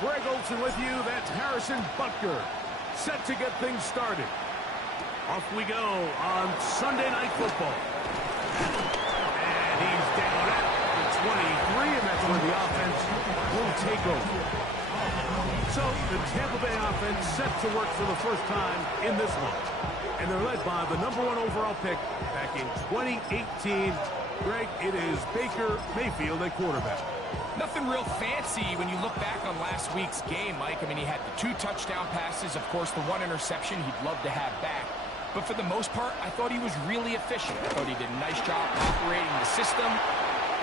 Greg Olsen with you. That's Harrison Butker. Set to get things started. Off we go on Sunday Night Football. And he's down at the 23, and that's where the offense will take over. So the Tampa Bay offense set to work for the first time in this one. And they're led by the #1 overall pick back in 2018. Greg, it is Baker Mayfield at quarterback. Nothing real fancy when you look back on last week's game, Mike. I mean, he had the 2 touchdown passes, of course, the 1 interception he'd love to have back. But for the most part, I thought he was really efficient. I thought he did a nice job operating the system.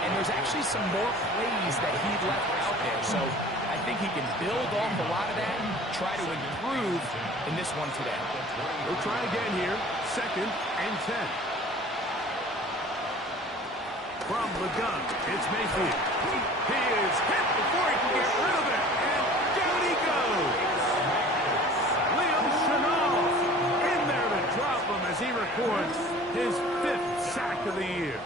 And there's actually some more plays that he left out there. So I think he can build off a lot of that and try to improve in this one today. We'll try again here. 2nd and 10. From the gun, it's Mayfield. He is hit before he can get rid of it. And down he goes. Liam Shenault in there to drop him as he records his 5th sack of the year.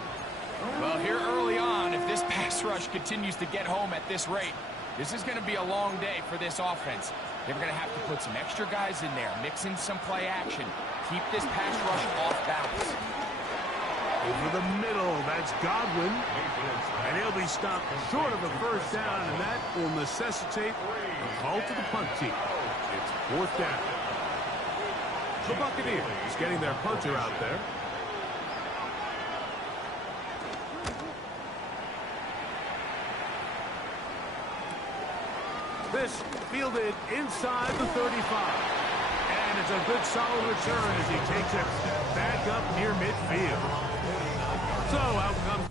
Well, here early on, if this pass rush continues to get home at this rate, this is going to be a long day for this offense. They're going to have to put some extra guys in there, mix in some play action, keep this pass rush off balance. Over the middle, that's Godwin. And he'll be stopped short of a first down, and that will necessitate a call to the punt team. It's 4th down. The Buccaneers getting their punter out there. This fielded inside the 35. And it's a good solid return as he takes it back up near midfield. So out comes...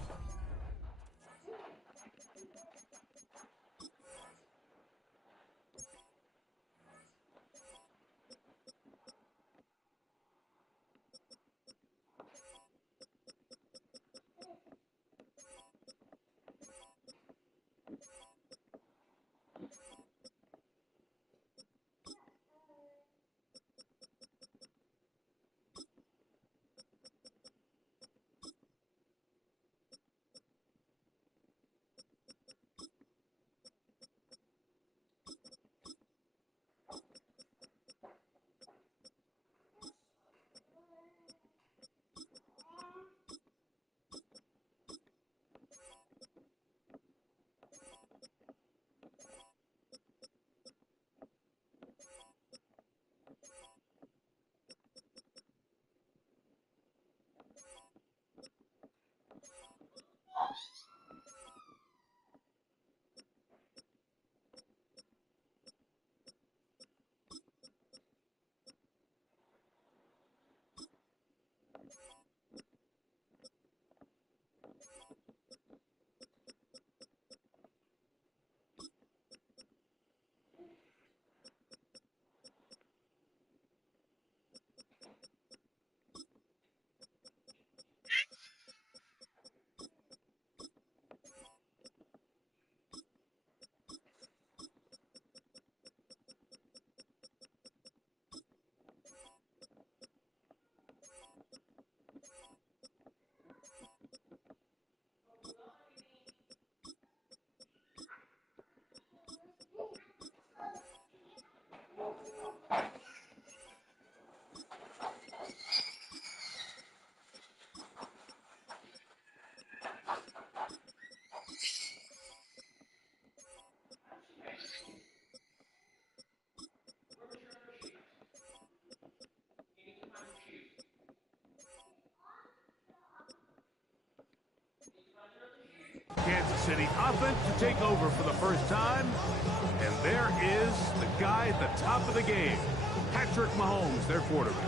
Kansas City offense to take over for the first time. And there is the guy at the top of the game, Patrick Mahomes, their quarterback.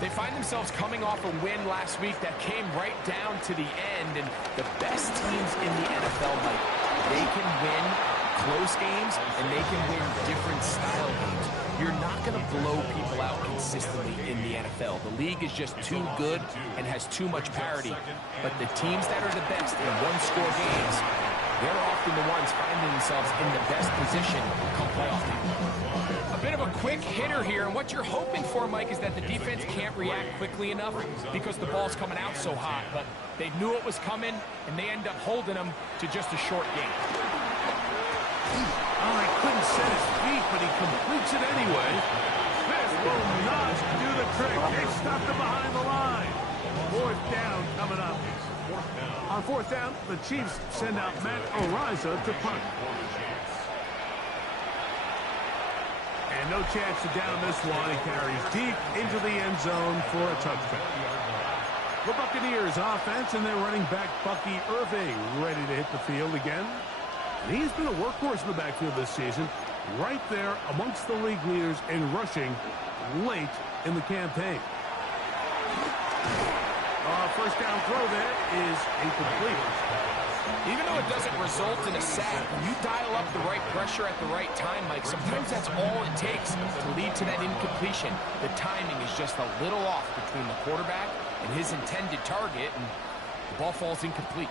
They find themselves coming off a win last week that came right down to the end. And the best teams in the NFL, Mike, they can win close games and they can win different style games. You're not going to blow people out consistently in the NFL. The league is just too good and has too much parity. But the teams that are the best in one-score games, they're often the ones finding themselves in the best position come playoff time. A bit of a quick hitter here, and what you're hoping for, Mike, is that the defense can't react quickly enough because the ball's coming out so hot. But they knew it was coming, and they end up holding them to just a short game. All right. couldn't set his feet, but he completes it anyway. This will not do the trick. They stopped him behind the line. Fourth down coming up. On fourth down, the Chiefs send out Matt Araiza to punt. And no chance to down this one. He carries deep into the end zone for a touchdown. The Buccaneers offense and their running back Bucky Irving ready to hit the field again. And he's been a workhorse in the backfield this season, right there amongst the league leaders in rushing late in the campaign. First down throw there is incomplete. Even though it doesn't result in a sack, when you dial up the right pressure at the right time, Mike, sometimes that's all it takes to lead to that incompletion. The timing is just a little off between the quarterback and his intended target, and the ball falls incomplete.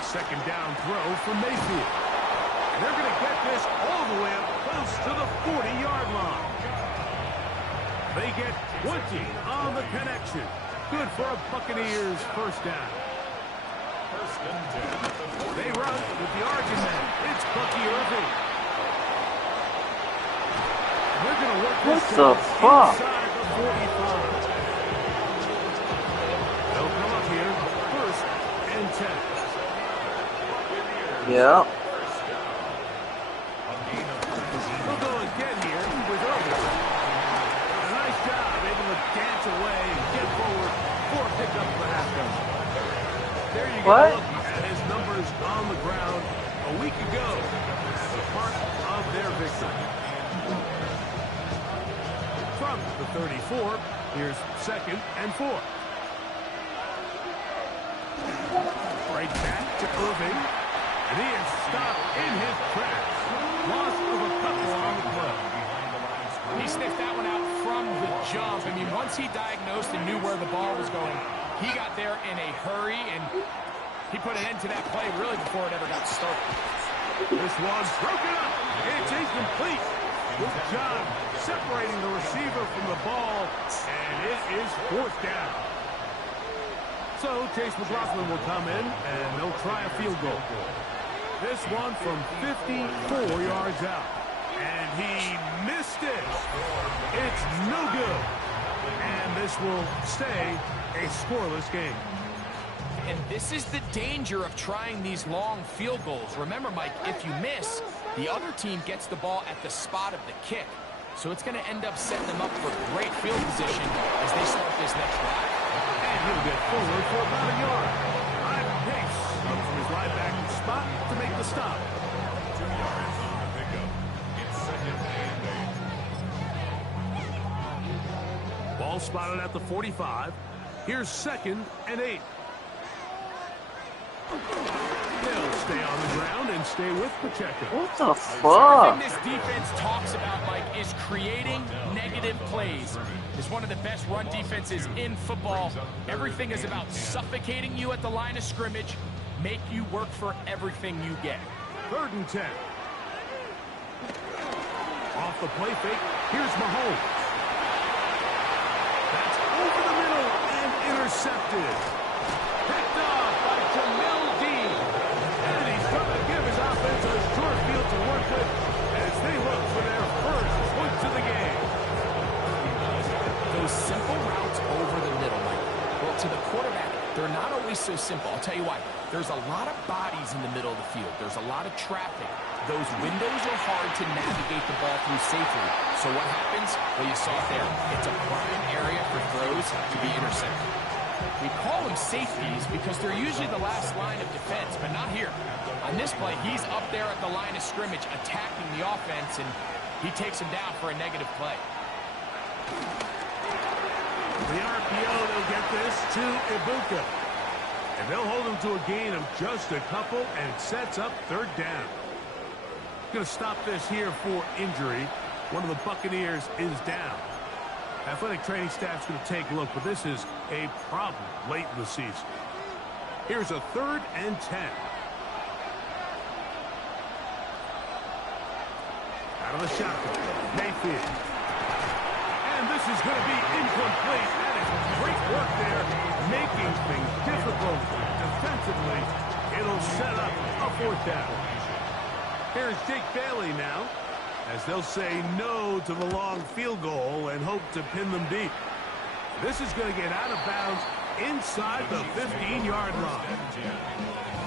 Second down throw for Mayfield. And they're going to get this all the way up close to the 40-yard line. They get 20 on the connection. Good for a Buccaneers first down. They run with the argument. It's Bucky Irving. They're going to work this inside the 45. They'll come up here, first and 10. Yeah. They'll go again here with Irving. A nice job, able to dance away and get forward for a pickup for halftime. There you go. Look at his numbers on the ground a week ago. Part of their victory. From the 34, here's second and 4. Right back to Irving. And he is stopped in his tracks. Loss of a couple on the play. He sniffed that one out from the jump. I mean, once he diagnosed and knew where the ball was going, he got there in a hurry, and he put an end to that play really before it ever got started. This one's broken up. It's incomplete. Good job separating the receiver from the ball, and it is fourth down. So Chase McLaughlin will come in, and they'll try a field goal. This one from 54 yards out. And he missed it. It's no good. And this will stay a scoreless game. And this is the danger of trying these long field goals. Remember, Mike, if you miss, the other team gets the ball at the spot of the kick. So it's going to end up setting them up for great field position as they start this next drive. And he'll get forward for about a yard. Ivan Pace comes from his linebacker spot to make the stop. 2 yards on the pickup. It's second and 8. Ball spotted at the 45. Here's second and 8. They'll stay on the ground and stay with Pacheco. What the fuck? Everything this defense talks about, Mike, is creating negative plays. It's one of the best run defenses in football. Everything is about suffocating you at the line of scrimmage, make you work for everything you get. Third and 10. Off the play fake, here's Mahomes. That's over the middle and intercepted. Picked off by Jamil Dean. And he's going to give his offense a short field to work with as they look for their first points of the game. Those simple routes over the middle, Mike. Well, to the quarterback, they're not always so simple. I'll tell you why. There's a lot of bodies in the middle of the field. There's a lot of traffic. Those windows are hard to navigate the ball through safely. So what happens? Well, you saw it there. It's a prime area for throws to be intercepted. We call them safeties because they're usually the last line of defense, but not here. On this play, he's up there at the line of scrimmage attacking the offense, and he takes him down for a negative play. The RPO, they'll get this to Ibuka. And they'll hold him to a gain of just a couple, and it sets up third down. Going to stop this here for injury. One of the Buccaneers is down. Athletic training staff's going to take a look, but this is a problem late in the season. Here's a third and 10. Out of the shotgun, Mayfield. And this is going to be incomplete. That is great work there, making things difficult defensively. It'll set up a fourth down. Here's Jake Bailey now, as they'll say no to the long field goal and hope to pin them deep. This is going to get out of bounds inside the 15-yard line.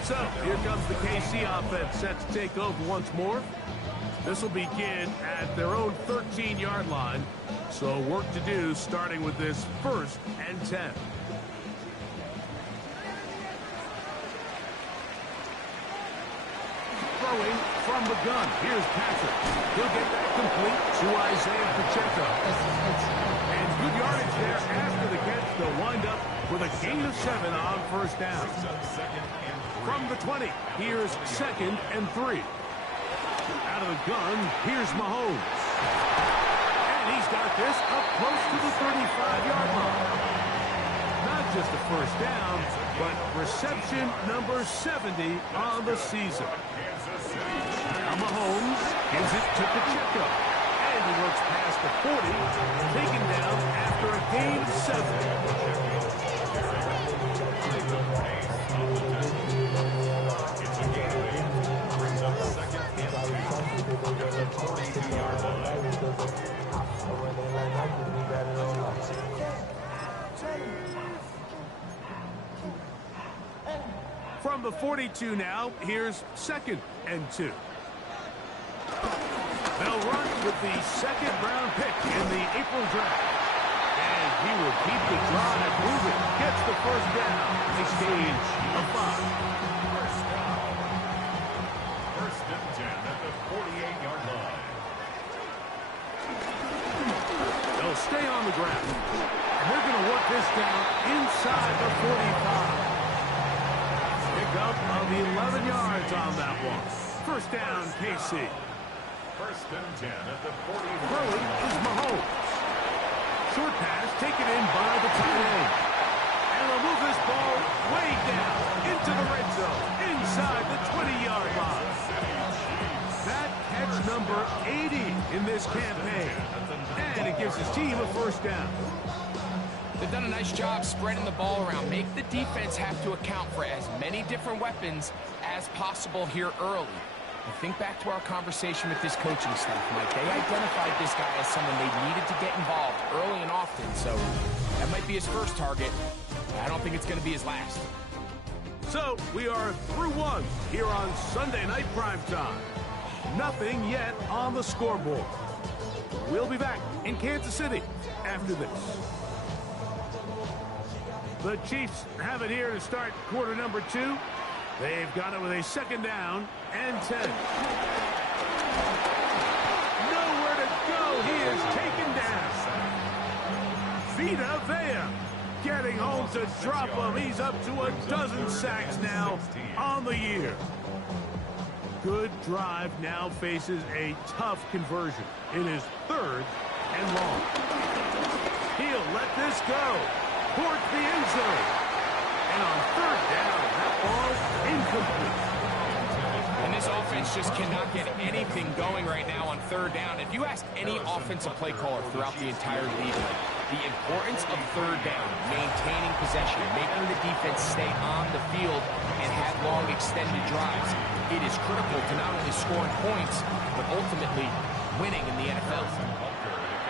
So here comes the KC offense set to take over once more. This will begin at their own 13-yard line. So work to do starting with this 1st and 10. Throwing from the gun. Here's Patrick. He'll get that complete to Isaiah Pacheco. And good yardage there after the catch. They'll wind up with a gain of 7 on 1st down. From the 20, here's 2nd and 3. Out of the gun, here's Mahomes. And he's got this up close to the 35-yard line. Not just a 1st down, but reception number 70 on the season. Now Mahomes gives it to Pacheco. And he works past the 40, taken down after a gain of 7. From the 42 now, here's 2nd and 2. They'll run with the 2nd-round pick in the April draft. And he will keep the drive moving. Gets the 1st down. Exchange of 5. First and 10 at the 48-yard line. They'll stay on the ground. And they're going to work this down inside the 45. Up of 11 yards on that one. 1st down, KC. First and 10 at the 40. Throwing is Mahomes. Short pass taken in by the tight end. And they'll move this ball way down into the red zone, inside the 20-yard line. That catch number 80 in this campaign. And it gives his team a 1st down. They've done a nice job spreading the ball around. Make the defense have to account for as many different weapons as possible here early. And think back to our conversation with this coaching staff, Mike. They identified this guy as someone they needed to get involved early and often. So that might be his first target. I don't think it's going to be his last. So we are through 1 here on Sunday Night Primetime. Nothing yet on the scoreboard. We'll be back in Kansas City after this. The Chiefs have it here to start quarter number 2. They've got it with a 2nd down and 10. Nowhere to go. He is taken down. Vita Vea getting home to drop him. He's up to a dozen sacks now on the year. Good drive now faces a tough conversion. It is 3rd and long. He'll let this go towards the end zone. And on 3rd down, that ball incomplete. And this offense just cannot get anything going right now on 3rd down. If you ask any offensive play caller throughout the entire league, the importance of 3rd down, maintaining possession, making the defense stay on the field and have long extended drives, it is critical to not only scoring points, but ultimately winning in the NFL.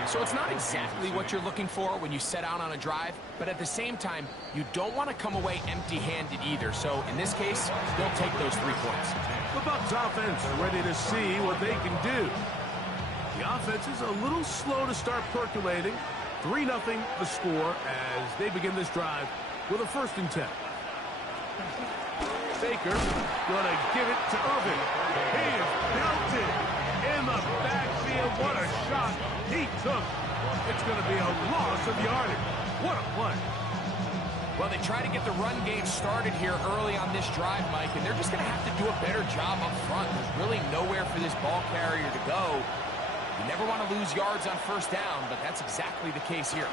So it's not exactly what you're looking for when you set out on a drive, but at the same time, you don't want to come away empty-handed either. So in this case, they'll take those 3 points. The Bucs offense ready to see what they can do. The offense is a little slow to start percolating. 3-0 the score as they begin this drive with a 1st and 10. Baker going to give it to Irving. He is belted in the backfield. What a shot he took. It's going to be a loss of yardage. What a play. Well, they try to get the run game started here early on this drive, Mike, and they're just going to have to do a better job up front. There's really nowhere for this ball carrier to go. You never want to lose yards on 1st down, but that's exactly the case here.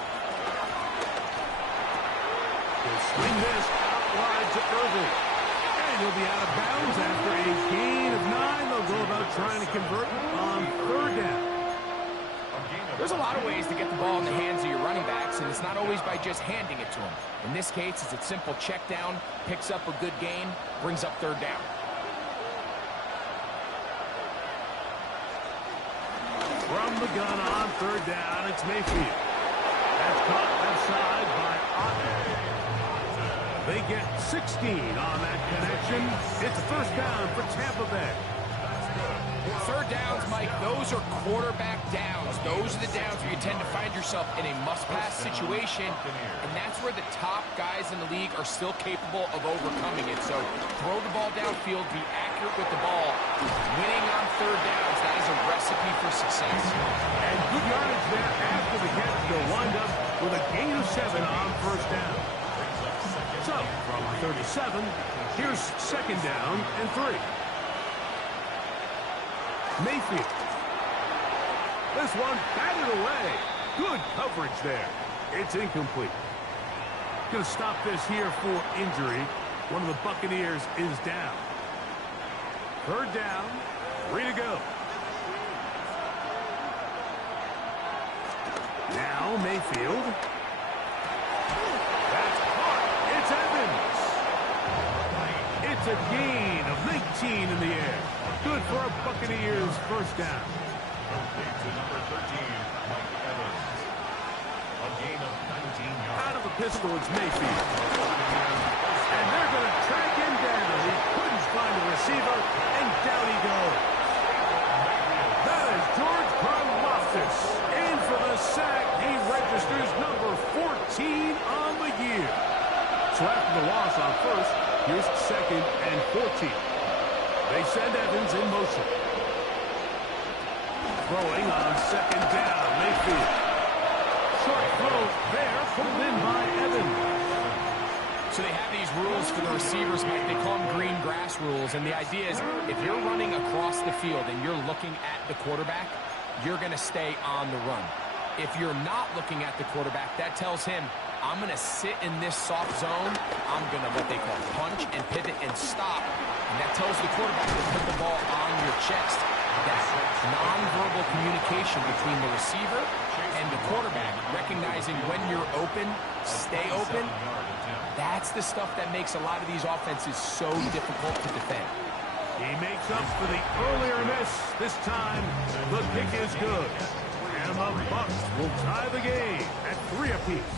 He'll swing this out wide to Irving. And he'll be out of bounds after a gain of 9. They'll go about trying to convert on 3rd down. There's a lot of ways to get the ball in the hands of your running backs, and it's not always by just handing it to them. In this case, it's a simple check down, picks up a good gain, brings up 3rd down. shotgun on third down. It's Mayfield. That's caught left side by Otten. They get 16 on that connection. It's first down for Tampa Bay. Third downs, Mike, those are quarterback downs. Those are the downs where you tend to find yourself in a must-pass situation, and that's where the top guys in the league are still capable of overcoming it. So throw the ball downfield, be accurate with the ball. Winning on third downs, that is a recipe for success. And good yardage there after the catch. They'll wind up with a gain of 7 on first down. So, from 37, here's second down and 3. Mayfield. This one batted away. Good coverage there. It's incomplete. Going to stop this here for injury. One of the Buccaneers is down. Third down. 3 to go. Now Mayfield. That's caught. It's Evans. It's a gain of 19 in the air. Good for a Buccaneers first down. To number 13, Mike Evans. A gain of 19 yards. Out of the pistol, it's Mayfield. And they're going to track him down. He couldn't find a receiver, and down he goes. That is George Karlaftis. In for the sack. He registers number 14 on the year. So after the loss on first, here's second and 14. They send Evans in motion. Throwing on second down. Mayfield. Short throw there, pulled in by Evans. So they have these rules for the receivers, Mike. They call them green grass rules. And the idea is if you're running across the field and you're looking at the quarterback, you're going to stay on the run. If you're not looking at the quarterback, that tells him, I'm going to sit in this soft zone. I'm going to what they call punch and pivot and stop. And that tells the quarterback to put the ball on your chest. That's nonverbal communication between the receiver and the quarterback, recognizing when you're open, stay open. That's the stuff that makes a lot of these offenses so difficult to defend. He makes up for the earlier miss. This time, the kick is good. And the Bucs will tie the game at 3 apiece.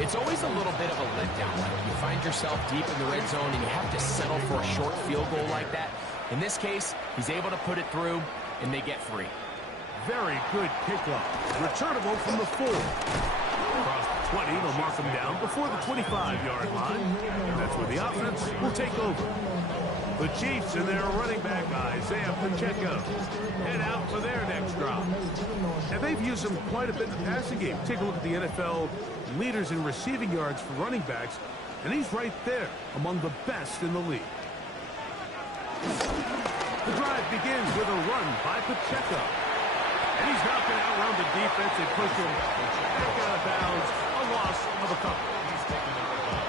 It's always a little bit of a letdown. You find yourself deep in the red zone and you have to settle for a short field goal like that. In this case, he's able to put it through, and they get 3. Very good kickoff. Returnable from the 4. Across the 20, they'll mark him down before the 25-yard line. And that's where the offense will take over. The Chiefs and their running back, Isaiah Pacheco, head out for their next drop. And they've used him quite a bit in the passing game. Take a look at the NFL leaders in receiving yards for running backs, and he's right there among the best in the league. The drive begins with a run by Pacheco. And he's not going to outrun the defense and push him back out of bounds. A loss of a couple.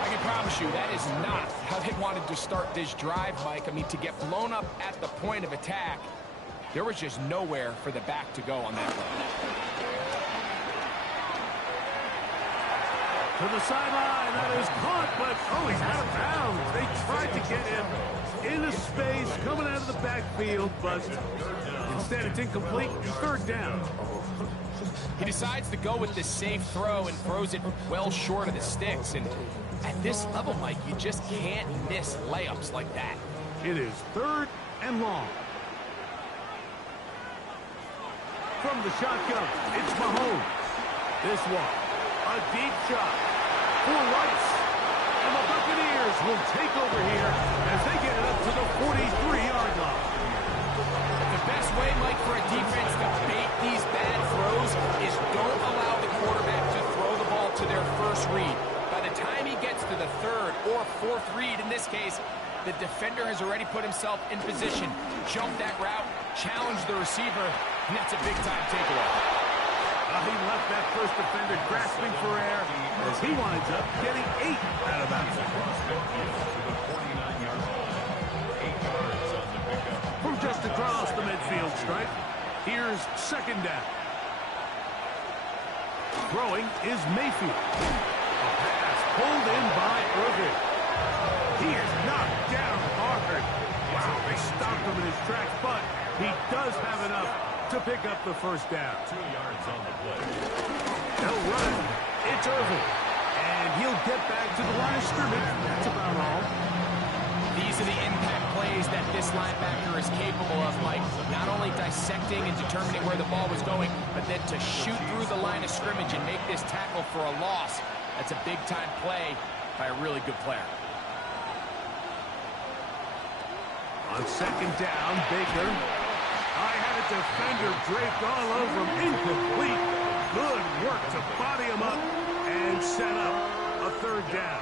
I can promise you that is not how they wanted to start this drive, Mike. I mean, to get blown up at the point of attack, there was just nowhere for the back to go on that run. To the sideline, that is caught, but he's out of bounds. They tried to get him into space, coming out of the backfield, but instead it's incomplete. Third down. He decides to go with this safe throw and throws it well short of the sticks. And at this level, Mike, you just can't miss layups like that. It is third and long. From the shotgun, it's Mahomes. This one, a deep shot for Rice. And the Buccaneers will take over here as they get it up to the 43-yard line. The best way, Mike, for a defense to bait these bad throws is don't allow the quarterback to throw the ball to their first read. By the time he gets to the third or fourth read, in this case, the defender has already put himself in position, jumped that route, challenged the receiver, and that's a big-time takeaway. He left that first defender grasping for air as he winds up getting 8 out of bounds. From just across the midfield stripe, here's second down. Throwing is Mayfield. A pass pulled in by Irvin. He is knocked down hard. Wow, they stopped him in his tracks, but he does have enough to pick up the first down. 2 yards on the play. They'll run it. It's Irvin. And he'll get back to the line of scrimmage. That's about all. These are the impact plays that this linebacker is capable of, Mike. Not only dissecting and determining where the ball was going, but then to shoot through the line of scrimmage and make this tackle for a loss. That's a big-time play by a really good player. On second down, Baker. I had a defender draped all over him. Incomplete. Good work to body him up and set up a third down.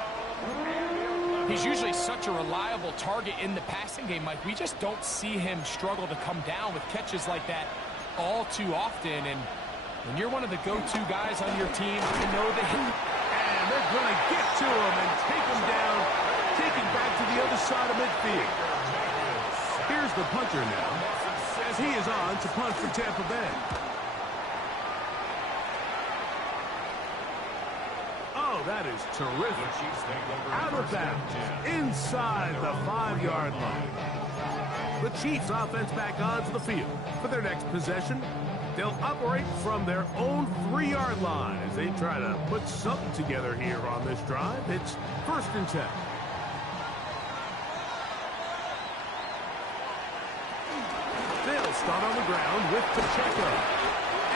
He's usually such a reliable target in the passing game, Mike. We just don't see him struggle to come down with catches like that all too often. And when you're one of the go-to guys on your team, you know that and they're going to get to him and take him down, take him back to the other side of midfield. Here's the punter now, as he is on to punt for Tampa Bay. Oh, that is terrific. Out of bounds, inside the 5-yard line. The Chiefs offense back onto the field for their next possession. They'll operate from their own 3-yard line as they try to put something together here on this drive. It's 1st and 10. They'll start on the ground with Pacheco.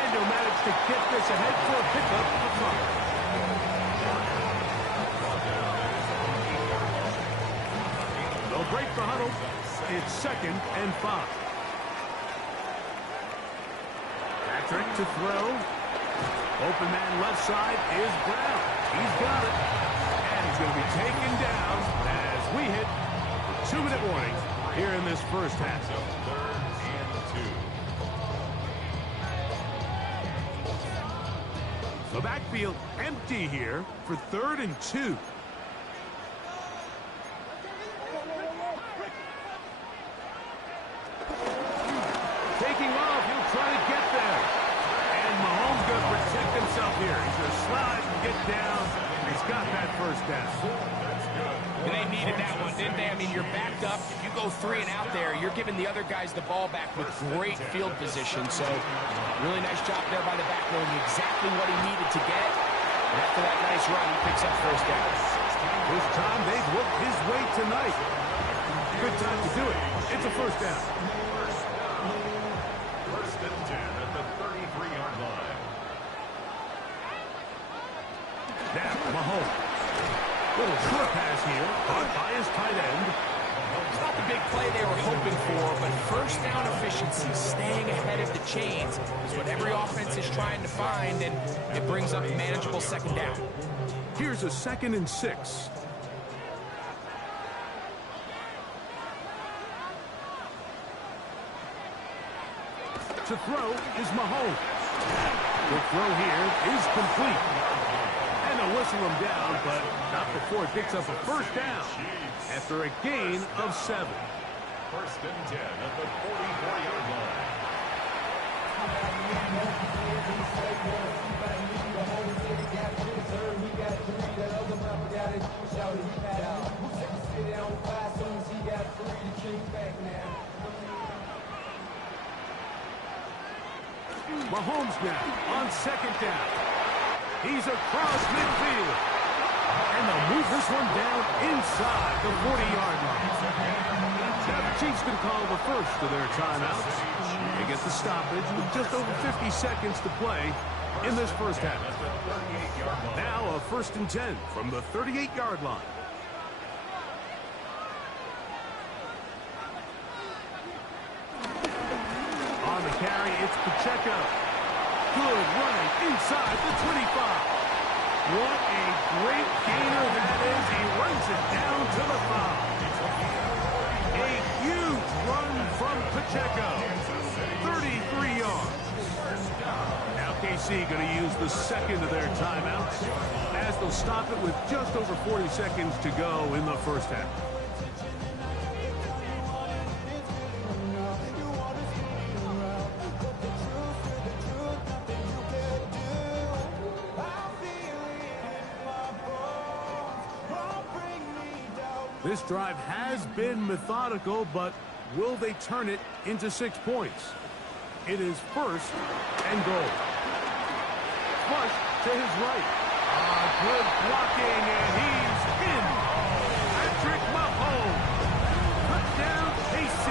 And he'll manage to get this ahead for a pickup of 5. They'll break the huddle. It's 2nd and 5. Patrick to throw. Open man left side is Brown. He's got it. And he's going to be taken down as we hit the 2-minute warning here in this first half. 3rd and 2. The backfield empty here for 3rd and 2. Taking off, he'll try to get there. And Mahomes going to protect himself here. He's going to slide and get down. He's got that first down. they needed that one, didn't they? I mean, you're backed up. If you go 3 and out there, you're giving the other guys the ball back with great field position. So really nice job there by the back, knowing exactly what he needed to get. And after that nice run, he picks up first down. This time they've looked his way tonight. Good time to do it. It's a first down. 1st and 10 at the 33-yard line. Now, Mahomes. Little short pass here, caught by his tight end. It's not the big play they were hoping for, but first down efficiency, staying ahead of the chains, is what every offense is trying to find, and it brings up a manageable 2nd down. Here's a 2nd and 6. To throw is Mahomes. The throw here is complete. And they'll whistle him down, but not before it picks up a first down after a gain of 7. 1st and 10 at the 44-yard line. Mahomes now on 2nd down. He's across midfield. And they'll move this one down inside the 40-yard line. Now the Chiefs can call the first of their timeouts. They get the stoppage with just over 50 seconds to play in this first half. Now a 1st and 10 from the 38-yard line. On the carry, it's Pacheco. Good running inside the 25. What a great gainer that is. He runs it down to the 5. A huge run from Pacheco. 33 yards. Now KC going to use the 2nd of their timeouts as they'll stop it with just over 40 seconds to go in the first half. This drive has been methodical, but will they turn it into 6 points? It is first and goal. Flush to his right. Good blocking, and he's in. Patrick Mahomes. Touchdown, KC.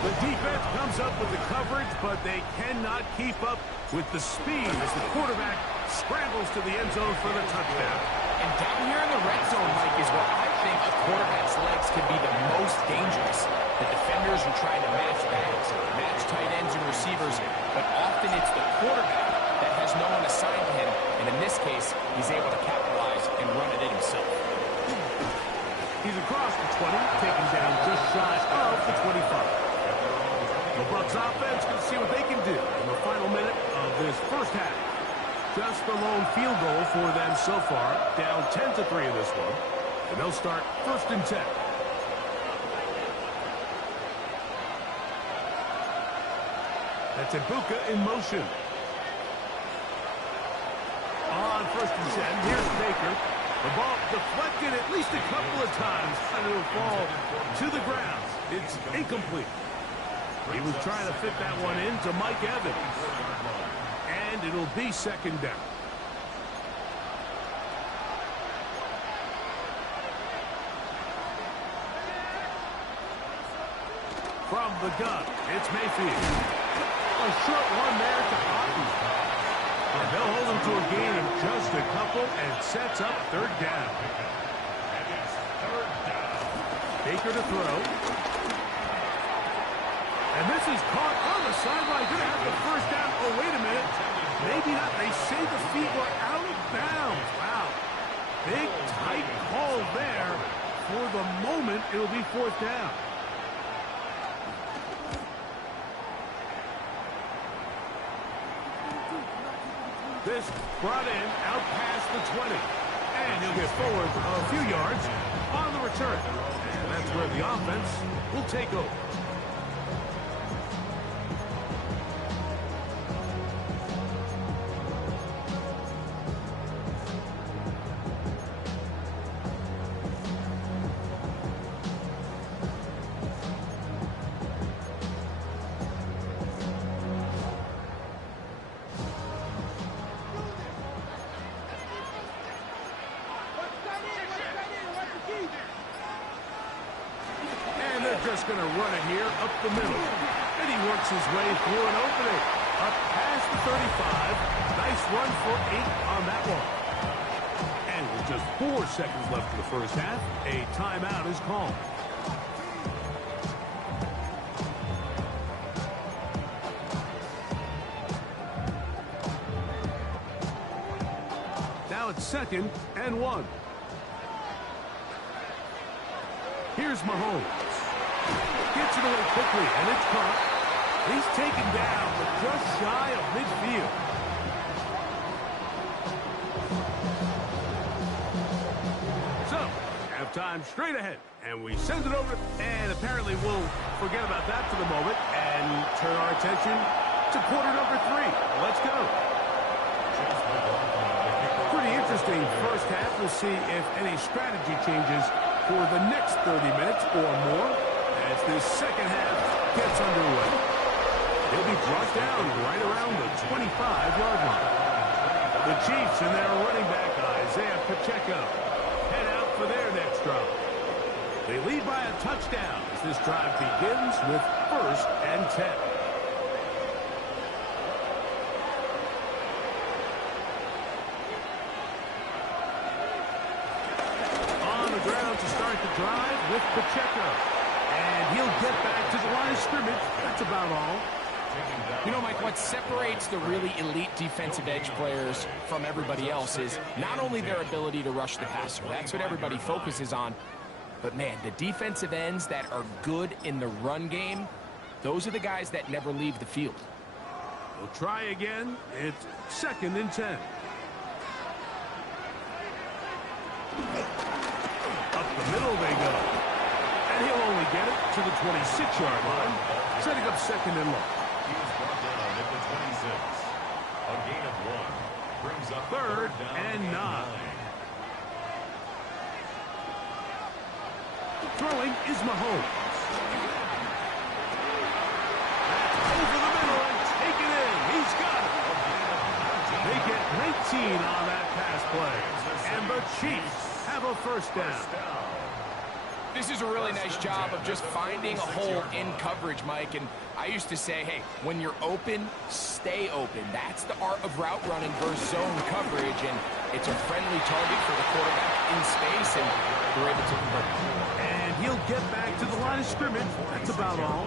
The defense comes up with the coverage, but they cannot keep up with the speed as the quarterback scrambles to the end zone for the touchdown. And down here in the red zone, Mike, is where I think a quarterback's legs can be the most dangerous. The defenders are trying to match backs, match tight ends and receivers, but often it's the quarterback that has no one assigned to him, and in this case, he's able to capitalize and run it in himself. He's across the 20, taken down just shy of the 25. The Bucs offense can see what they can do in the final minute of this first half. Just the lone field goal for them so far, down 10-3 in this one, and they'll start first and 10. That's Ibuka in motion. On first and 10, here's Baker. The ball deflected at least a couple of times, and it'll fall to the ground. It's incomplete. He was trying to fit that one into Mike Evans. And it'll be second down. From the gun, it's Mayfield. A short one there to Otten. And they'll hold him to a gain of just a couple and sets up third down. Baker to throw. And this is caught on the sideline. Going to have the first down. Oh, wait a minute. Maybe not. They say the feet were out of bounds. Wow. Big, tight call there. For the moment, it'll be fourth down. This brought in out past the 20. And he'll get forward a few yards on the return. And that's where the offense will take over. Just going to run it here up the middle. And he works his way through an opening. Up past the 35. Nice run for 8 on that one. And with just 4 seconds left in the first half, a timeout is called. Now it's 2nd and 1. Here's Mahomes. Gets it away quickly, and it's caught. He's taken down, but just shy of midfield. So, halftime straight ahead, and we send it over, and apparently we'll forget about that for the moment and turn our attention to quarter number 3. Let's go. Pretty interesting first half. We'll see if any strategy changes for the next 30 minutes or more as this second half gets underway. He'll be brought down right around the 25-yard line. The Chiefs and their running back, Isaiah Pacheco, head out for their next drive. They lead by a touchdown as this drive begins with first and 10. On the ground to start the drive with Pacheco. And he'll get back to the line of scrimmage. That's about all. You know, Mike, what separates the really elite defensive edge players from everybody else is not only their ability to rush the passer. That's what everybody focuses on. But, man, the defensive ends that are good in the run game, those are the guys that never leave the field. We'll try again. It's 2nd and 10. Up the middle they go. And he'll only get it to the 26-yard line, setting up 2nd and long. He's brought down at the 26. A gain of 1. Brings up 3rd and 9. Throwing is Mahomes. first down. This is a really nice job of just finding a hole in coverage, Mike. And I used to say, hey, when you're open, stay open. That's the art of route running versus zone coverage. And it's a friendly target for the quarterback in space, and they're able to convert. And he'll get back to the line of scrimmage. That's about all.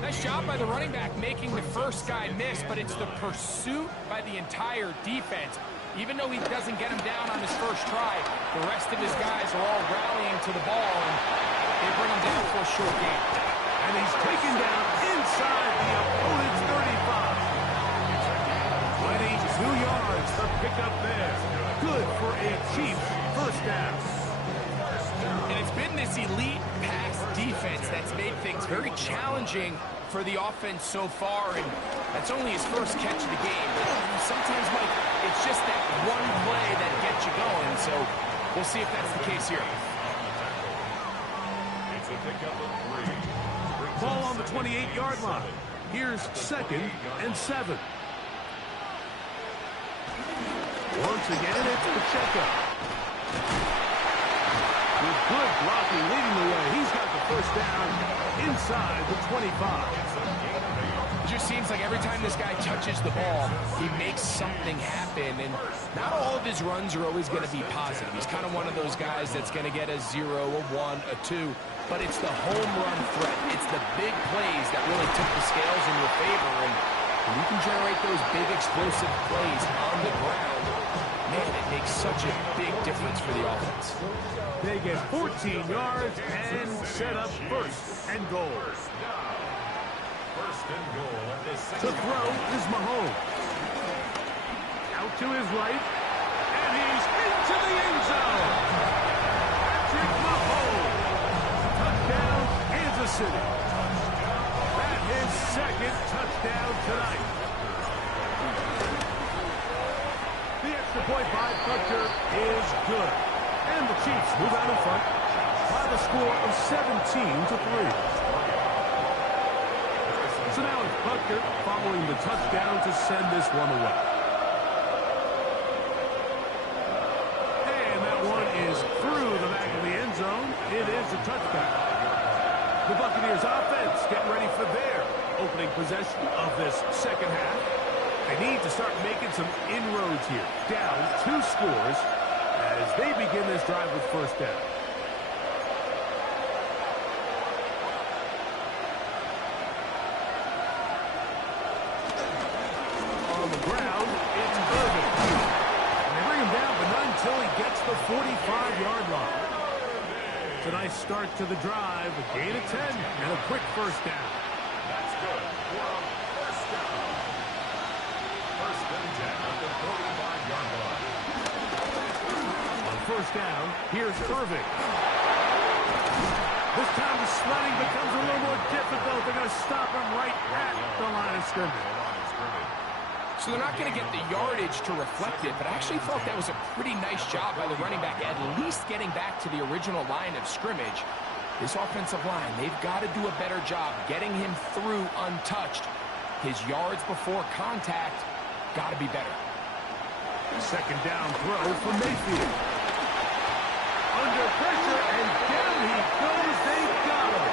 Nice job by the running back making the first guy miss, but it's the pursuit by the entire defense. Even though he doesn't get him down on his first try, the rest of his guys are all rallying to the ball, and they bring him down for a short gain. And he's taken down inside the opponent's 35. 22 yards for pickup there. Good for a Chiefs first down. And it's been this elite pass defense that's made things very challenging for the offense so far, and that's only his first catch of the game. But sometimes, Mike, it's just that one play that gets you going, so we'll see if that's the case here. It's a pickup of 3. Ball on the 28-yard line. Here's 2nd and 7. Once again, it's Pacheco. With good blocking leading the way, he's got the first down inside the 25. It just seems like every time this guy touches the ball, he makes something happen, and not all of his runs are always going to be positive. He's kind of one of those guys that's going to get a 0, a 1, a 2, but it's the home run threat. It's the big plays that really tip the scales in your favor, and when you can generate those big explosive plays on the ground, man, it makes such a big difference for the offense. They get 14 yards and set up first and goal. First and goal at the To throw is Mahomes. Out to his right, and he's into the end zone. Patrick Mahomes. Touchdown, Kansas City. That's his 2nd touchdown tonight. The extra point by Butker is good. And the Chiefs move out in front by the score of 17-3. So now it's Butker following the touchdown to send this one away. And that one is through the back of the end zone. It is a touchback. The Buccaneers offense getting ready for their opening possession of this second half. They need to start making some inroads here. Down 2 scores as they begin this drive with first down. On the ground, it's Irvin. And they bring him down, but not until he gets the 45-yard line. It's a nice start to the drive, a gain of 10, and a quick first down. That's good for a first down. First and 10 at the 45-yard line. On first down, here's Irvin. This time the sledding becomes a little more difficult. They're going to stop him right at the line of scrimmage. So they're not going to get the yardage to reflect it, but I actually thought that was a pretty nice job by the running back, at least getting back to the original line of scrimmage. This offensive line, they've got to do a better job getting him through untouched. His yards before contact got to be better. Second down throw for Mayfield. Under pressure, and down he goes. They got him.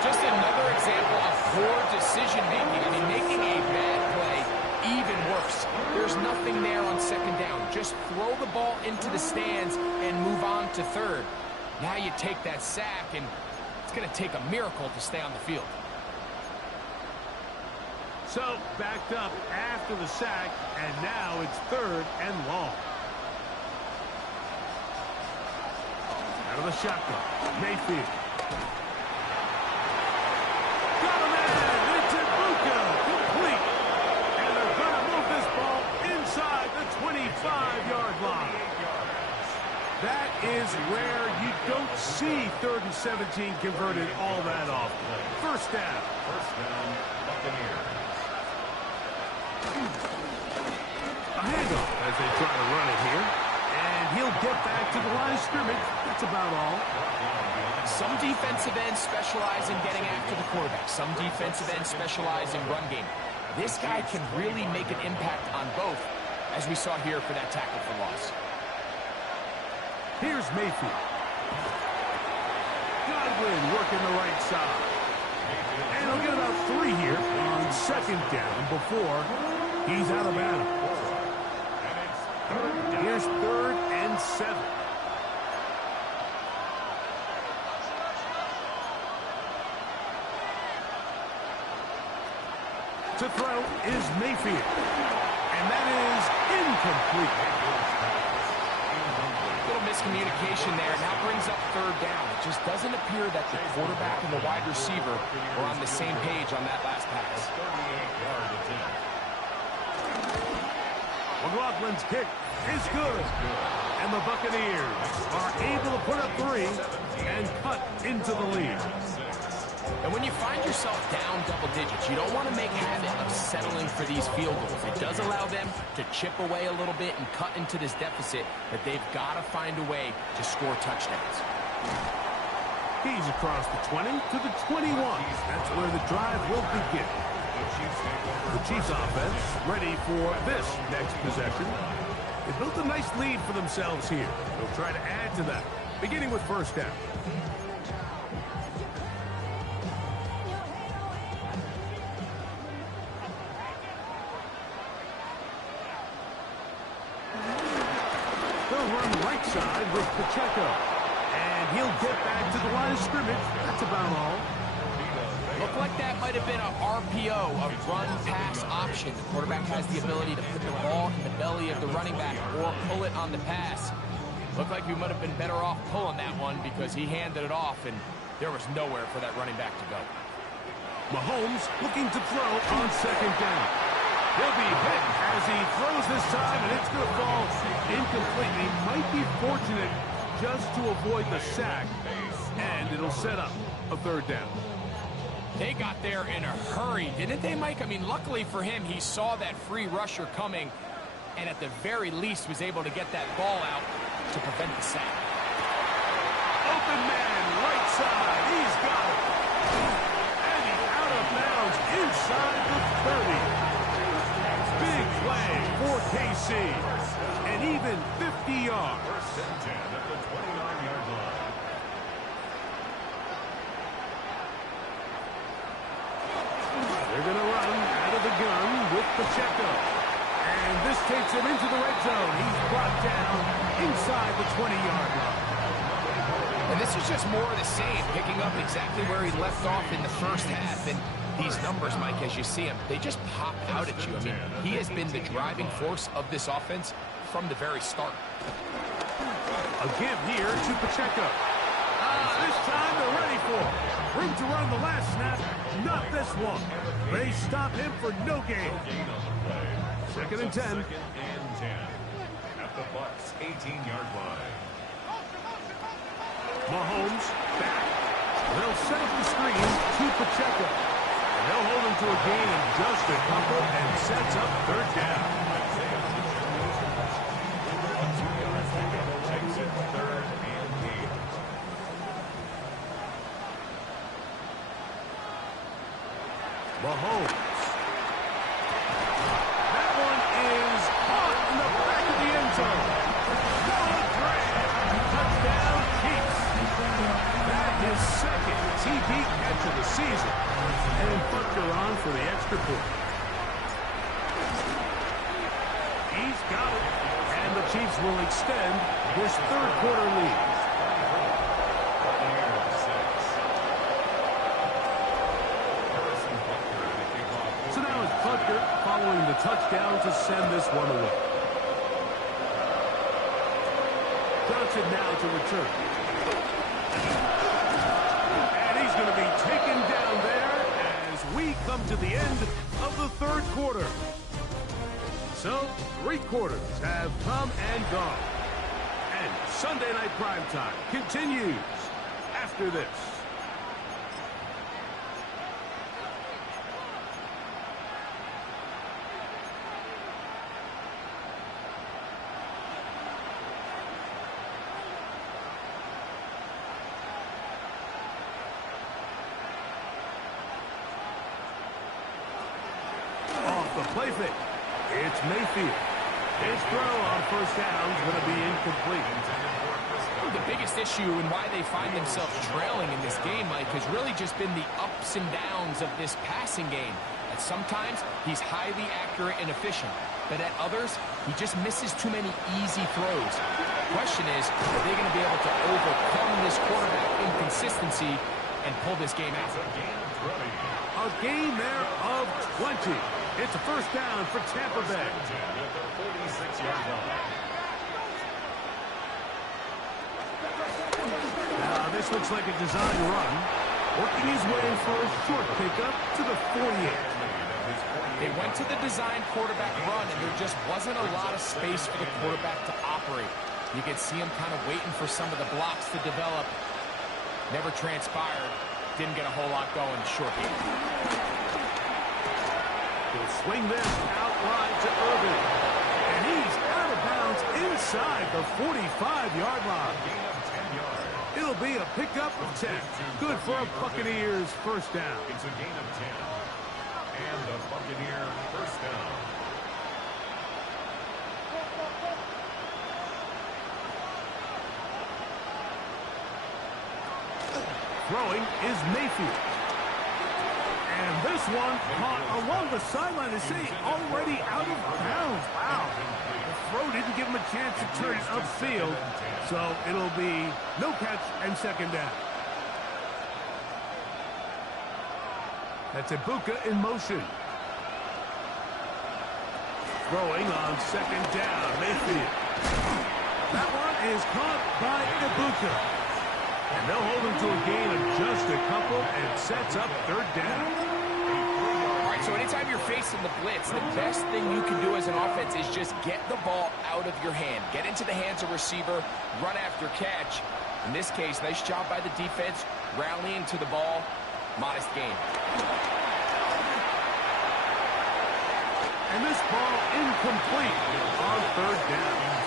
Just another example of poor decision-making. I mean, making a bad play even worse. There's nothing there on second down. Just throw the ball into the stands and move on to third. Now you take that sack, and it's going to take a miracle to stay on the field. So, backed up after the sack, and now it's 3rd and long. Out of the shotgun, Mayfield. Got him in! It's Ibuka, complete. And they're going to move this ball inside the 25-yard line. That is where you don't see 3rd and 17 converted all that often. First down. First down, Buccaneers. A handoff as they try to run it here. And he'll get back to the line of scrimmage. That's about all. Some defensive ends specialize in getting after the quarterback. Some defensive ends specialize in run game. This guy can really make an impact on both, as we saw here for that tackle for loss. Here's Mayfield. Godwin working the right side. And he'll get about 3 here on second down before he's out of bounds. Here's 3rd and 7. To throw is Mayfield. And that is incomplete. Little miscommunication there, and that brings up 3rd down. It just doesn't appear that the quarterback and the wide receiver are on the same page on that last pass. McLaughlin's kick is good. And the Buccaneers are able to put up 3 and cut into the lead. And when you find yourself down double digits, you don't want to make a habit of settling for these field goals. It does allow them to chip away a little bit and cut into this deficit, but they've got to find a way to score touchdowns. He's across the 20 to the 21. That's where the drive will begin. The Chiefs offense ready for this next possession. They built a nice lead for themselves here. They'll try to add to that, beginning with 1st down. They'll run right side with Pacheco. And he'll get back to the line of scrimmage. That's about all. Looked like that might have been a RPO, a run-pass option. The quarterback has the ability to put the ball in the belly of the running back or pull it on the pass. Looked like we might have been better off pulling that one because he handed it off, and there was nowhere for that running back to go. Mahomes looking to throw on 2nd down. He'll be hit as he throws this time, and it's going to fall incomplete. He might be fortunate just to avoid the sack, and it'll set up a 3rd down. They got there in a hurry, didn't they, Mike? I mean, luckily for him, he saw that free rusher coming, and at the very least was able to get that ball out to prevent the sack. Open man, right side. He's got it. And he's out of bounds inside the 30. Big play for KC. And even 50 yards. 1st and 10 at the 29-yard line. They're going to run out of the gun with Pacheco. And this takes him into the red zone. He's brought down inside the 20-yard line. And this is just more of the same, picking up exactly where he left off in the 1st half. And these numbers, Mike, as you see him, they just pop out at you. I mean, he has been the driving force of this offense from the very start. A give here to Pacheco. This time they're ready for it. Room to run the last snap. Not this one. They stop him for no gain. 2nd and 10. 2nd and 10 at the Bucs 18-yard line. Mahomes back. They'll set up the screen to Pacheco. They'll hold him to a gain of just a couple and sets up 3rd down. Takes it 3rd and 8. Mahomes. That one is caught in the back of the end zone. Noah Gray. Touchdown, Chiefs. That is 2nd TD catch of the season. And Butker on for the extra point. He's got it. And the Chiefs will extend this 3rd quarter lead. So now it's Butker following the touchdown to send this one away. Johnson now to return. And he's going to be taken down there as we come to the end of the 3rd quarter. So, 3 quarters have come and gone. And Sunday Night Primetime continues after this. Off the play fake. It's Mayfield. His throw on 1st down is going to be incomplete. the biggest issue and why they find themselves trailing in this game, Mike, has really just been the ups and downs of this passing game. At sometimes, he's highly accurate and efficient, but at others, he just misses too many easy throws. The question is, are they going to be able to overcome this quarterback inconsistency and pull this game out? A gain there of 20. It's a first down for Tampa Bay. Now this looks like a design run. Working his way for a short pickup to the 48. They went to the design quarterback run, and there just wasn't a lot of space for the quarterback to operate. You could see him kind of waiting for some of the blocks to develop. Never transpired. Didn't get a whole lot going short game. He'll swing this out wide to Irvin. And he's out of bounds inside the 45-yard line. It'll be a pickup of 10. Good for a Buccaneers first down. It's a gain of 10. And the Buccaneer first down. Throwing is Mayfield. And this one caught along the sideline. They say already out of bounds. Wow. The throw didn't give him a chance to turn it upfield. So it'll be no catch and second down. That's Ibuka in motion. Throwing on second down. Mayfield. That one is caught by Ibuka. And they'll hold him to a gain of just a couple and sets up third down. All right, so anytime you're facing the blitz, the best thing you can do as an offense is just get the ball out of your hand. Get into the hands of receiver, run after catch. In this case, nice job by the defense, rallying to the ball. Modest gain. And this ball incomplete on third down.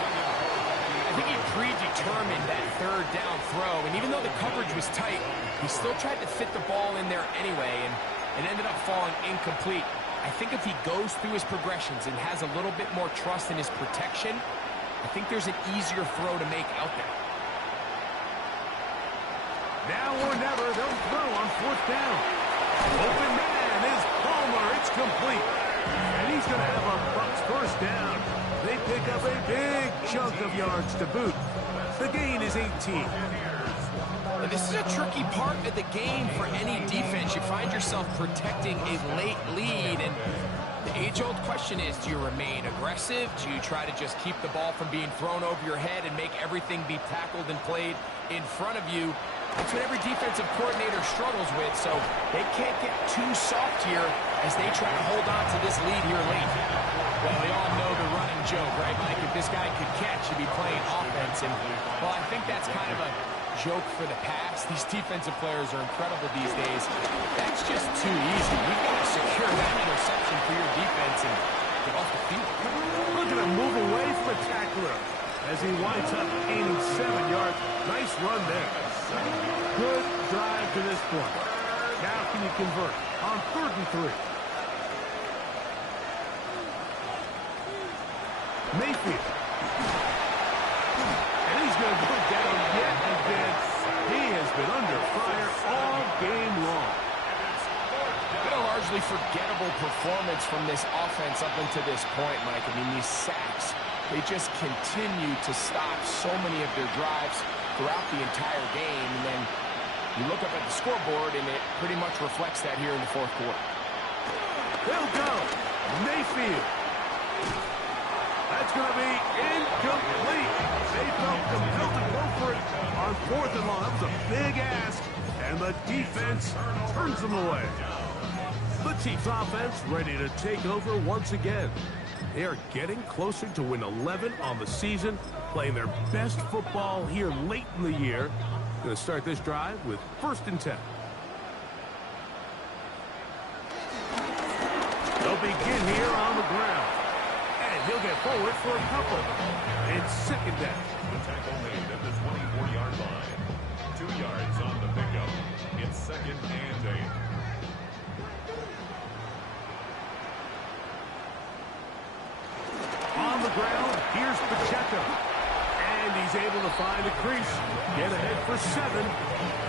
I think he predetermined that third down throw, and even though the coverage was tight, he still tried to fit the ball in there anyway, and it ended up falling incomplete. I think if he goes through his progressions and has a little bit more trust in his protection, I think there's an easier throw to make out there. Now or never, they'll throw on fourth down. Open man is Palmer. It's complete. And he's going to have a Bucs first down. They pick up a big chunk of yards to boot. The gain is 18. And this is a tricky part of the game for any defense. You find yourself protecting a late lead, and the age-old question is, do you remain aggressive? Do you try to just keep the ball from being thrown over your head and make everything be tackled and played in front of you? That's what every defensive coordinator struggles with, so they can't get too soft here as they try to hold on to this lead here late. Well, we all know the running joke, right, Mike? If this guy could catch, he'd be playing offense, and, well, I think that's kind of a joke for the past. These defensive players are incredible these days. That's just too easy. You've got to secure that interception for your defense and get off the field. Look at him move away from the tackler as he winds up gaining 7 yards. Nice run there. Good drive to this point. Now can you convert on 3rd and 3? Mayfield. And he's going to go down yet again. He has been under fire all game long. Been a largely forgettable performance from this offense up until this point, Mike. I mean, these sacks, they just continue to stop so many of their drives throughout the entire game. And then you look up at the scoreboard, and it pretty much reflects that here in the 4th quarter. They'll go. Mayfield. That's going to be incomplete. They felt compelled to go for it on 4th and long. That was a big ask, and the defense turns them away. The Chiefs offense ready to take over once again. They are getting closer to win 11 on the season, playing their best football here late in the year. Going to start this drive with 1st and 10. They'll begin here on the ground. And he'll get forward for a couple. It's 2nd down. The tackle made at the 24-yard line. 2 yards on the pickup. It's 2nd and 8. On the ground, here's Pacheco. And And he's able to find a crease. Get ahead for 7.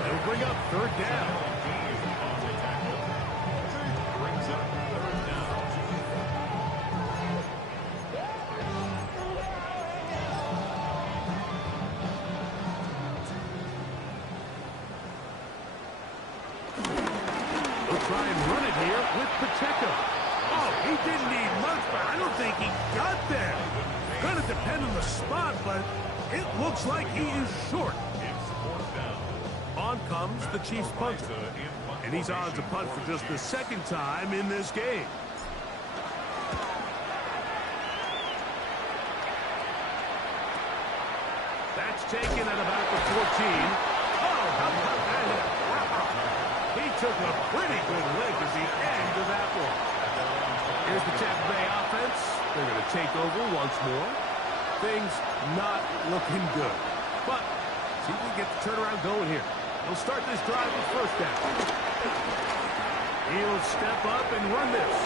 They'll bring up 3rd down. Brings up 3rd down. They'll try and run it here with Pacheco. Oh, he didn't need much, but I don't think he got there. Going to depend on the spot, but it looks like he is short. It's 4th down. On comes the Chiefs punter. And he's on to punt for just the 2nd time in this game. That's taken at about the 14. Oh, how about that hit? He took a pretty good lick at the end of that one. Here's the Tampa Bay offense. They're going to take over once more. Things not looking good. But see if we can get the turnaround going here. He'll start this drive with 1st down. He'll step up and run this.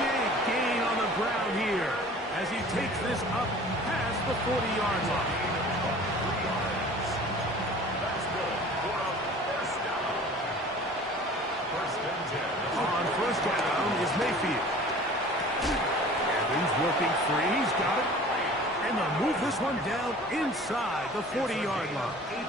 Big gain on the ground here as he takes this up past the 40-yard line. That's good for a 1st down. 1st and 10. On 1st down is Mayfield. Evans working free. He's got it. And they'll move this one down inside the 40-yard line. 18.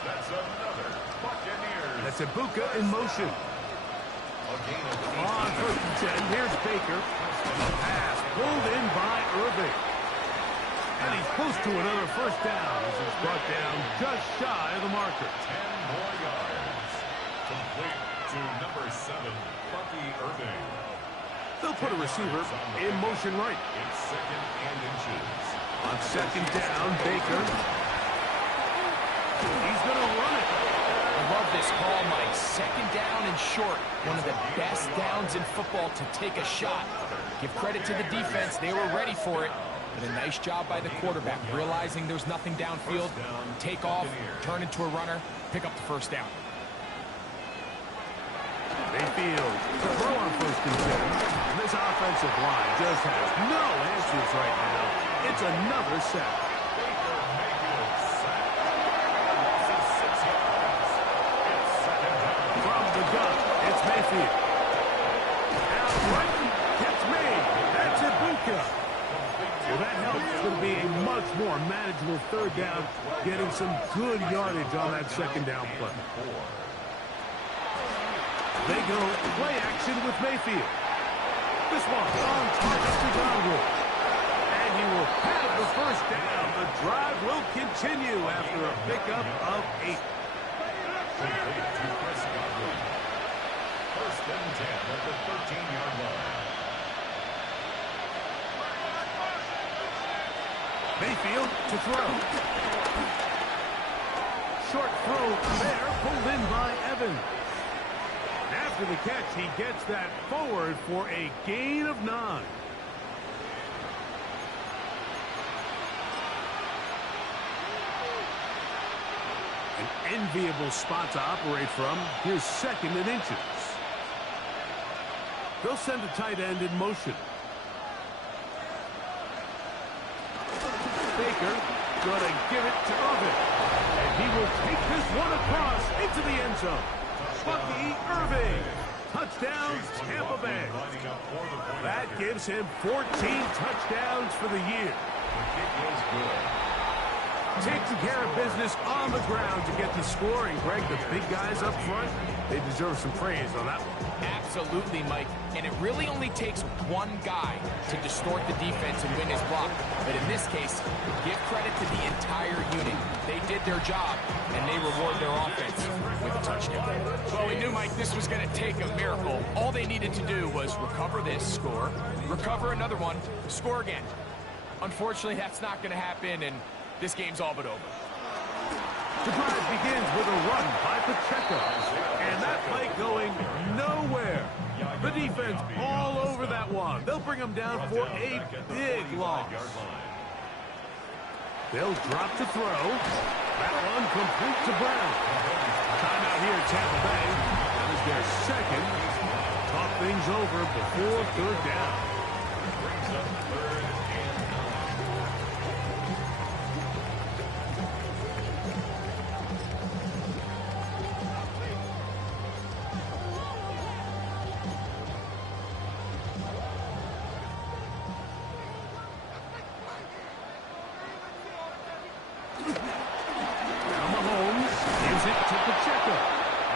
That's another Buccaneers. That's Ibuka in motion. A gain of 18. On 1st and 10, here's Baker. A pass pulled in by Irving. And he's close to another 1st down as he's brought down just shy of the marker. 10 more yards. Complete to number 7, Bucky Irving. They'll put a receiver in motion right. It's 2nd and inches. On 2nd down, Baker. He's going to run it. I love this call, Mike. 2nd down and short. One of the best downs in football to take a shot. Give credit to the defense. They were ready for it. But a nice job by the quarterback, realizing there's nothing downfield. Take off, turn into a runner, pick up the 1st down. Mayfield to throw on 1st and 10. And this offensive line just has no answers right now. It's another sack. Baker Mayfield sacked. Losses 6 yards. It's 2nd down. From the gun, it's Mayfield. Out right, gets made. That's Ibuka. Well, that helps. It's going to be a much more manageable 3rd down, getting some good yardage on that 2nd down play. They go play action with Mayfield. This one on target to Godwin. And he will have the 1st down. The drive will continue after a pickup of 8. Complete to Chris Godwin. 1st and 10 at the 13-yard line. Mayfield to throw. Short throw there, pulled in by Evans. After the catch, he gets that forward for a gain of 9. An enviable spot to operate from. Here's 2nd and inches. They'll send a tight end in motion. Baker gonna give it to Irving. And he will take this one across into the end zone. Bucky Irving. Touchdown, Tampa Bay. That gives him 14 touchdowns for the year. The kick was good. Taking care of business on the ground to get the score. And Greg, the big guys up front, they deserve some praise on that one. Absolutely, Mike. And it really only takes one guy to distort the defense and win his block. But in this case, give credit to the entire unit. They did their job, and they reward their offense with a touchdown. Well, we knew, Mike, this was going to take a miracle. All they needed to do was recover this score, recover another one, score again. Unfortunately, that's not going to happen, and this game's all but over. The drive begins with a run by Pacheco. And that play going nowhere. The defense all over that one. They'll bring him down for a big loss. They'll drop to throw. That one complete to Brown. Timeout here, Tampa Bay. That is their 2nd. Talk things over before 3rd down.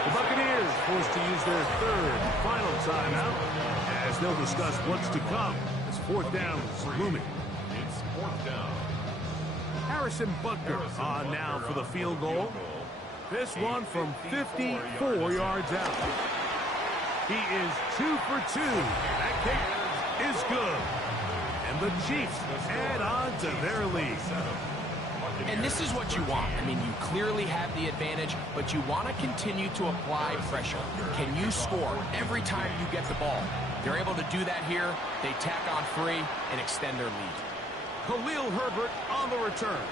The Buccaneers forced to use their third final timeout as they'll discuss what's to come as fourth down is looming. It's fourth down. Harrison Butker on now for the field goal. This one from 54 yards out. He is 2 for 2. That kick is good. And the Chiefs add on to their lead. And this is what you want. I mean, you clearly have the advantage, but you want to continue to apply pressure. Can you score every time you get the ball? They're able to do that here. They tack on free and extend their lead. Khalil Herbert on the return.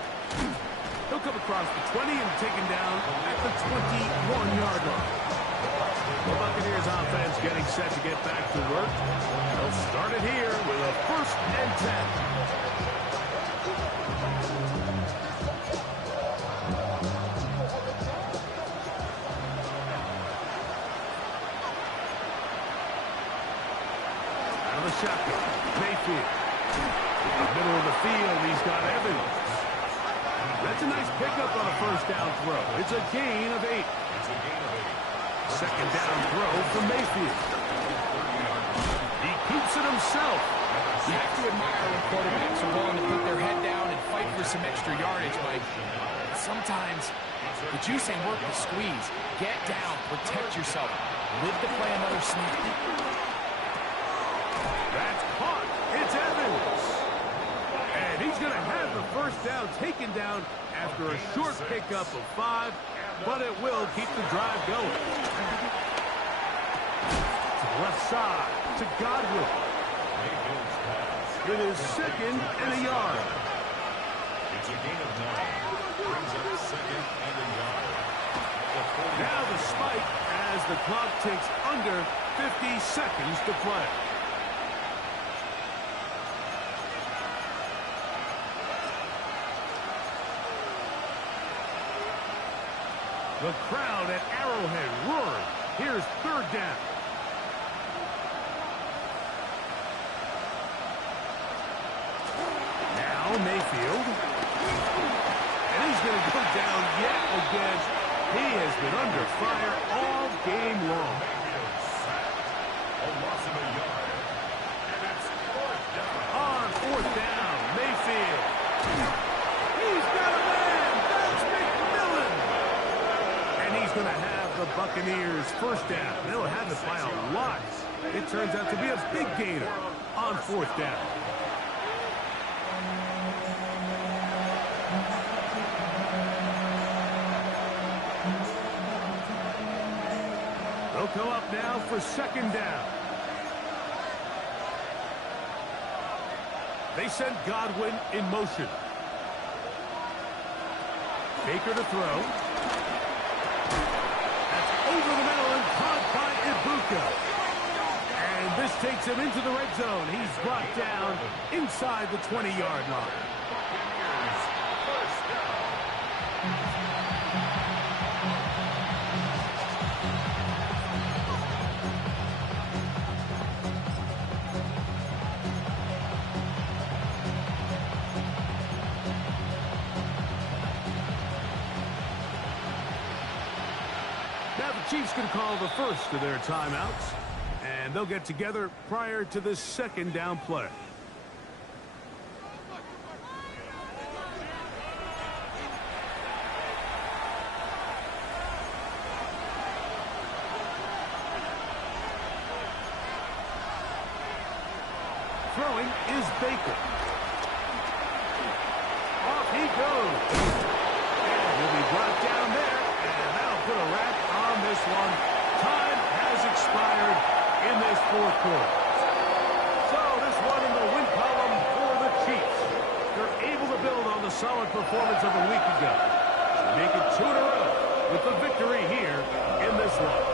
He'll come across the 20 and taken down at the 21-yard line. The Buccaneers offense getting set to get back to work. They'll start it here with a 1st and 10. Shotgun. Mayfield. In the middle of the field, he's got Evans. That's a nice pickup on a 1st down throw. It's a gain of 8. 2nd down throw from Mayfield. He keeps it himself. You have to admire when quarterbacks are willing to put their head down and fight for some extra yardage, Mike. Sometimes the juice ain't worth the squeeze. Get down, protect yourself, live to play another snap. That's caught. It's Evans. And he's going to have the 1st down taken down after a short pickup of 5, but it will keep the drive going. To the left side, to Godwin. It is 2nd and a yard. It's a gain of 9. Brings up 2nd and a yard. Now the spike as the clock takes under 50 seconds to play. The crowd at Arrowhead roaring. Here's 3rd down. Now Mayfield. And he's going to go down yet again. He has been under fire all game long. A loss of a yard. And it's 4th down. On 4th down, Mayfield. He's got a man. That's McMillan. And he's going to have the Buccaneers 1st down. They'll have it by a lot. It turns out to be a big gainer on 4th down. They'll come up now for 2nd down. They send Godwin in motion. Baker to throw. That's over the middle and caught by Ibuka. And this takes him into the red zone. He's brought down inside the 20-yard line. Now the Chiefs can call the first of their timeouts, and they'll get together prior to this 2nd down play. Throwing is Baker. Off he goes. And he'll be brought down there, and that'll put a wrap on this one. Time has expired in this 4th quarter. So this one in the win column for the Chiefs. They're able to build on the solid performance of a week ago. To make it 2 in a row with the victory here in this one.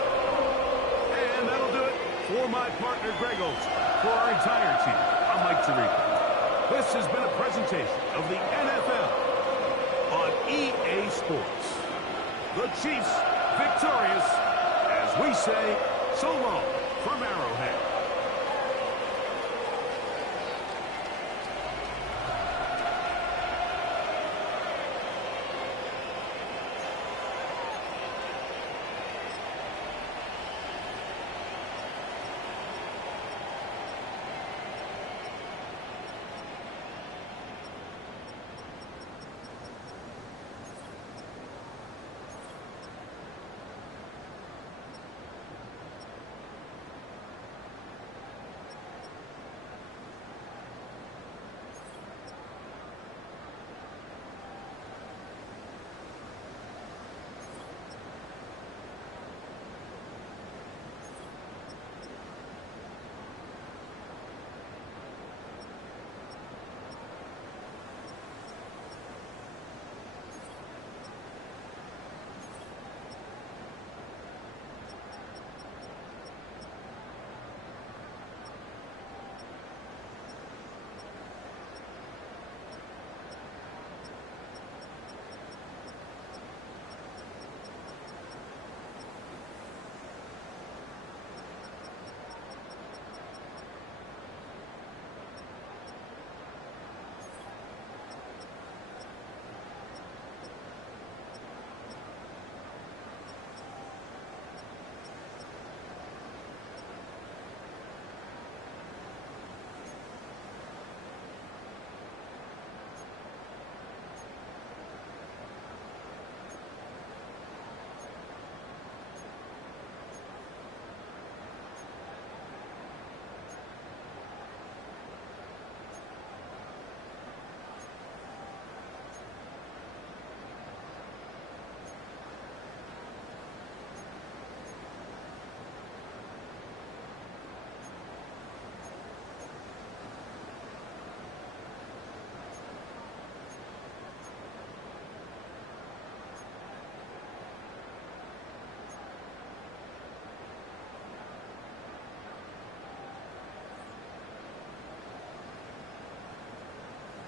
And that'll do it for my partner Greg Olson. For our entire team, I'm Mike Tirico. This has been a presentation of the NFL on EA Sports. The Chiefs victorious, as we say, so long from Arrowhead.